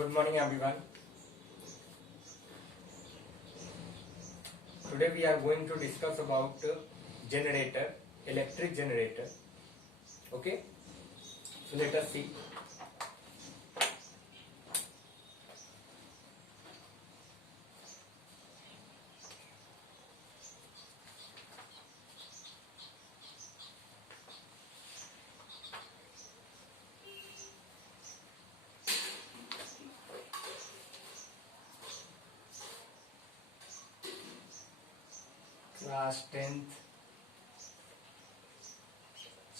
Good morning, everyone. Today we are going to discuss about generator, electric generator. Okay, so let us see. Class 10th,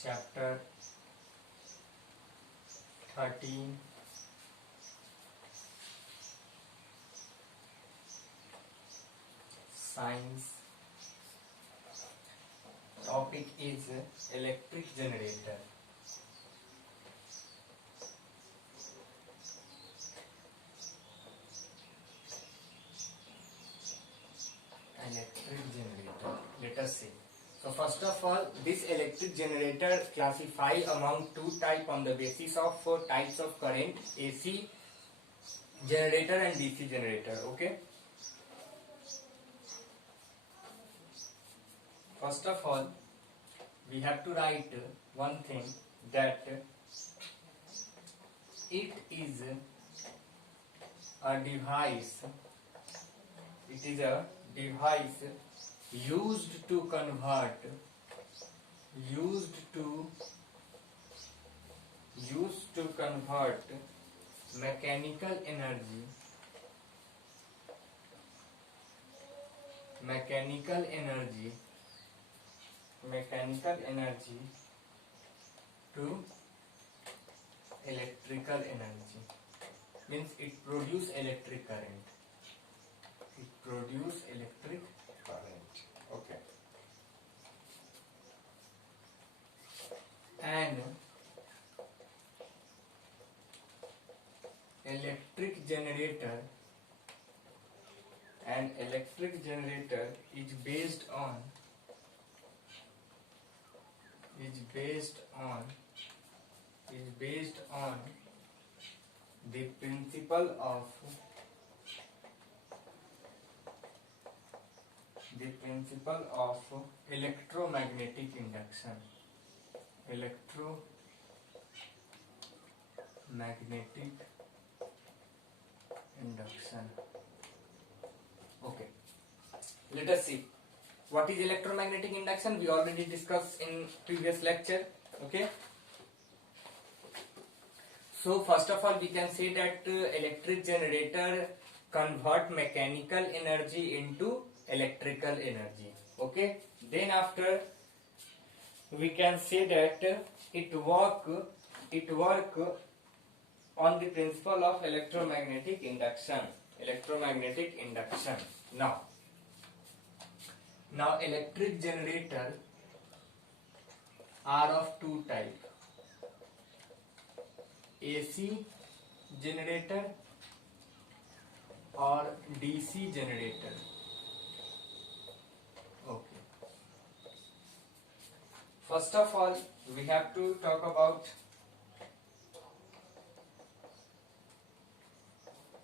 chapter 13, science. Topic is electric generator. Electric generator. Let us see. So first of all, this electric generator classify among two types on the basis of types of current: AC generator and DC generator. Okay. First of all, we have to write one thing, that it is a device. It is a device used to convert mechanical energy to electrical energy. Means it produce electric current. Okay. And electric generator is based on the principle of electromagnetic induction. Okay, let us see what is electromagnetic induction. We already discussed in previous lecture. Okay, so first of all we can say that electric generator convert mechanical energy into electrical energy. Okay, then after we can say that it work on the principle of electromagnetic induction. Now electric generator are of two types: AC generator or DC generator. Okay. First of all, we have to talk about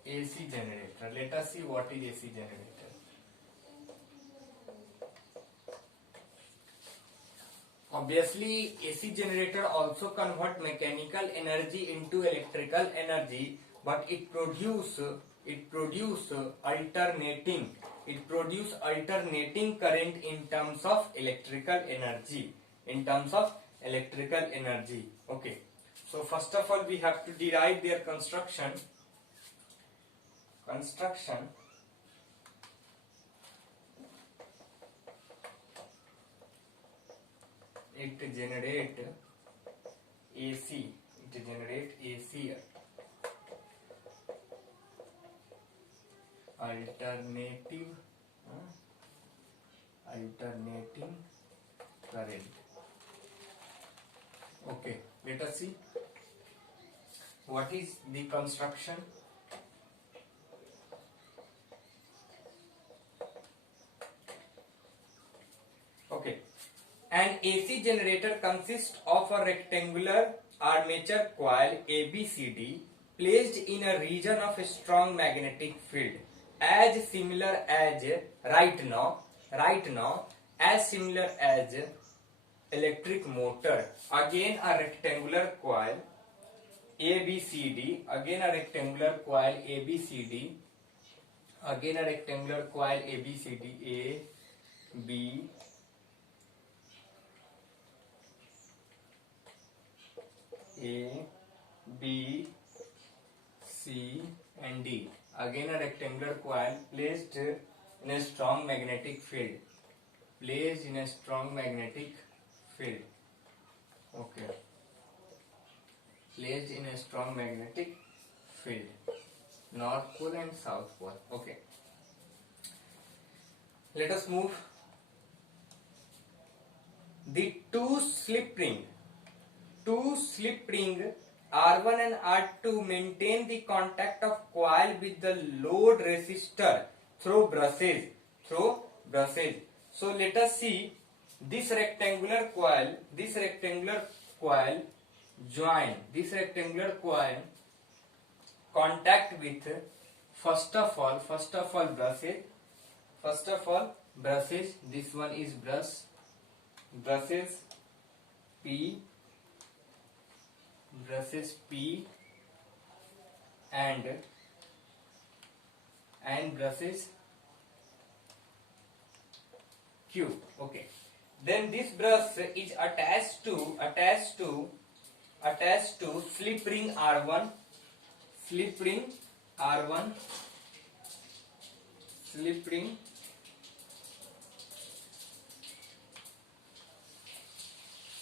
AC generator. Let us see what is AC generator. Obviously, AC generator also convert mechanical energy into electrical energy, but it produce alternating current in terms of electrical energy. Okay. So first of all, we have to derive their construction. It generate AC. Alternating current. Okay, let us see what is the construction. Okay, an AC generator consists of a rectangular armature coil ABCD placed in a region of strong magnetic field, as similar as right now, as similar as electric motor. Again a rectangular coil ABCD, again a rectangular coil ABCD, again a rectangular coil ABCD, A, B, A, B, C and D. Again a rectangular coil placed in a strong magnetic field. Placed in a strong magnetic field. Okay. Placed in a strong magnetic field. North pole and south pole. Okay. Let us move. The two slip ring R1 and R2 maintain the contact of coil with the load resistor through brushes. So let us see this rectangular coil join this rectangular coil contact with first of all brushes. This one is brushes P and brushes Q. Okay. Then this brush is attached to slip ring R1, slip ring R1, slip ring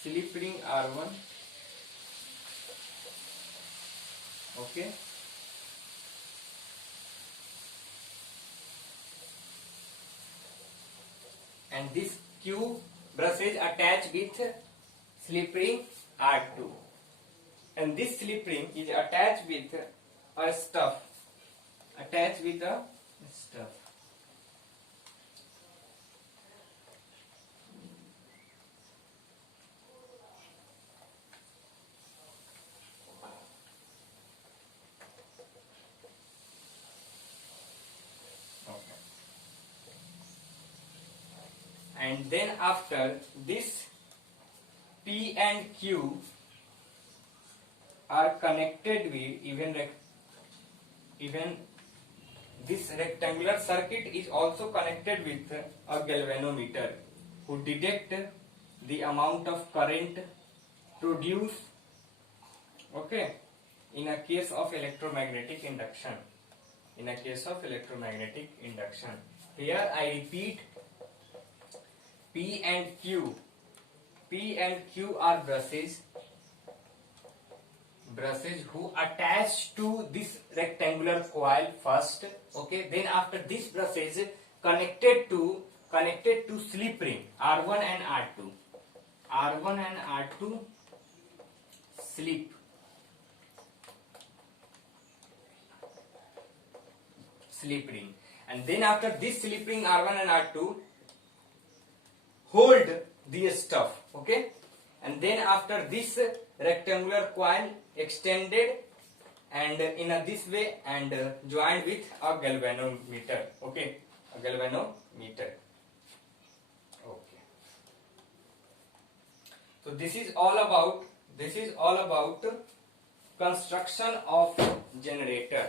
R1. Okay. And this Q brush is attached with slip ring R2. And this slip ring is attached with a stuff. And then after this P and Q are connected with even this rectangular circuit is also connected with a galvanometer who detect the amount of current produced, okay, in a case of electromagnetic induction. Here I repeat, P and Q are brushes who attach to this rectangular coil first, okay. Then after this brushes connected to slip ring R1 and R2 slip ring, and then after this slip ring R1 and R2 hold the stuff, okay. And then after this rectangular coil extended and in this way and joined with a galvanometer, okay, okay. So this is all about construction of generator.